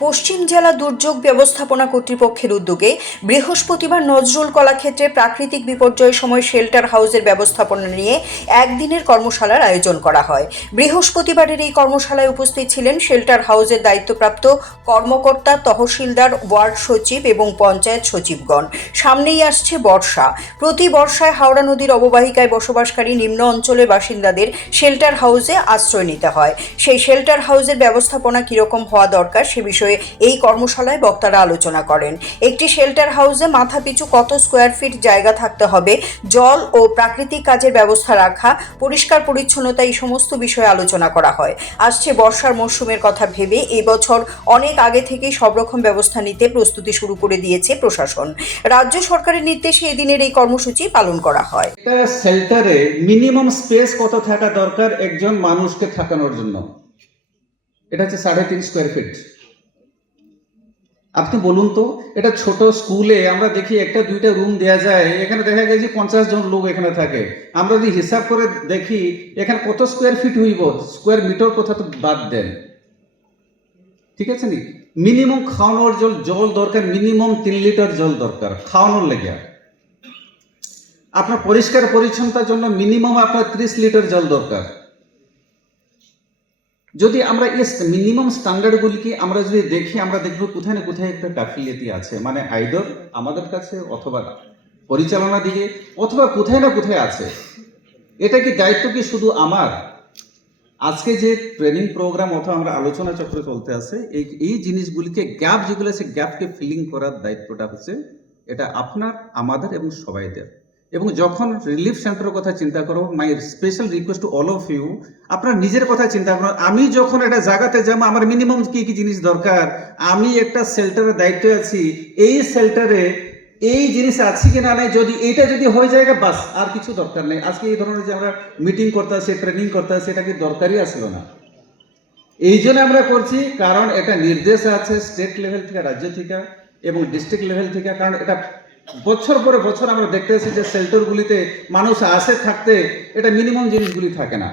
পশ্চিম জেলা দুর্যোগ ব্যবস্থাপনা কর্তৃপক্ষের উদ্যোগে বৃহস্পতিবার নজরুল কলাক্ষেত্রে প্রাকৃতিক বিপর্যয়ের সময় শেল্টার হাউসের ব্যবস্থাপনা নিয়ে একদিনের কর্মশালার আয়োজন করা হয়। বৃহস্পতিবারের এই কর্মশালায় উপস্থিত ছিলেন শেল্টার হাউসের দায়িত্বপ্রাপ্ত কর্মকর্তা, তহসিলদার, ওয়ার্ড সচিব এবং পঞ্চায়েত সচিবগণ। সামনেই আসছে বর্ষা। প্রতি বর্ষায় হাওড়া নদীর অববাহিকায় বসবাসকারী নিম্ন অঞ্চলের বাসিন্দাদের শেল্টার হাউসে আশ্রয় নিতে হয়। সেই শেল্টার হাউসের ব্যবস্থাপনা কীরকম হওয়া দরকার সে বিষয়ে এই কর্মশালায় বক্তারা আলোচনা করেন। একটি শেল্টার হাউসে মাথাপিছু কত স্কোয়ার ফিট জায়গা থাকতে হবে, জল ও প্রাকৃতিক কাজের ব্যবস্থা রাখা, পরিষ্কার পরিচ্ছন্নতা, এই সমস্ত বিষয়ে আলোচনা করা হয়। আসছে বর্ষার মরশুমের কথা ভেবে এবছর অনেক আগে থেকেই সব রকম ব্যবস্থা নিতে প্রস্তুতি শুরু করে দিয়েছে প্রশাসন। রাজ্য সরকারের নির্দেশে এদিনের এই কর্মসূচি পালন করা হয়। শেল্টারে মিনিমাম স্পেস কত থাকা দরকার একজন মানুষকে থাকানোর জন্য? এটা হচ্ছে 3.5 স্কোয়ার ফিট। আপনি বলুন তো, এটা ছোট স্কুলে আমরা দেখি একটা দুইটা রুম দেয়া যায়, এখানে দেখা গেছে 50 জন লোক এখানে থাকে। আমরা যদি হিসাব করে দেখি এখানে কত স্কোয়ার ফিট হইব, স্কোয়ার মিটার কথা তো বাদ দেন, ঠিক আছে নি? মিনিমাম খাওয়ানোর জল দরকার, মিনিমাম 3 লিটার জল দরকার খাওয়ানোর লেগে। আপনার পরিষ্কার পরিচ্ছন্নতার জন্য মিনিমাম আপনার 30 লিটার জল দরকার। যদি আমরা এই মিনিমাম স্ট্যান্ডার্ডগুলিকে আমরা যদি দেখি, আমরা দেখবো কোথায় না কোথায় একটা গাফিলতি আছে, মানে আইদর আমাদের কাছে অথবা পরিচালনা দিকে অথবা কোথায় না কোথায় আছে। এটা কি দায়িত্ব কি শুধু আমার? আজকে যে ট্রেনিং প্রোগ্রাম অথবা আমরা আলোচনা চক্র চলতে আছে, এই জিনিসগুলিকে গ্যাপ যেগুলো আছে গ্যাপকে ফিলিং করার দায়িত্বটা হচ্ছে এটা আপনার, আমাদের এবং সবাইদের। এবং যখন রিলিফ সেন্টারের কথা চিন্তা করো, my special request to all of you, আপনার নিজের কথা চিন্তা করো। আমি যখন একটা জায়গাতে যাবো, আমার মিনিমাম কি কি জিনিস দরকার? আমি একটা শেল্টারের দায়িত্বে আছি, এই শেল্টারে এই জিনিস আছে কি না নেই, যদি এইটা যদি হয়ে যায় বাস, আর কিছু দরকার নেই। আজকে এই ধরনের যে আমরা মিটিং করতে আসি, ট্রেনিং করতে আসি, এটা কি দরকারই আসলো না। এই জন্য আমরা করছি কারণ এটা নির্দেশ আছে স্টেট লেভেল থেকে, রাজ্য থেকে এবং ডিস্ট্রিক্ট লেভেল থেকে। কারণ এটা বছর পরে বছর আমরা দেখতে আসি যে শেল্টারগুলিতে মানুষ আসে থাকতে, এটা মিনিমাম জিনিসগুলি থাকে না।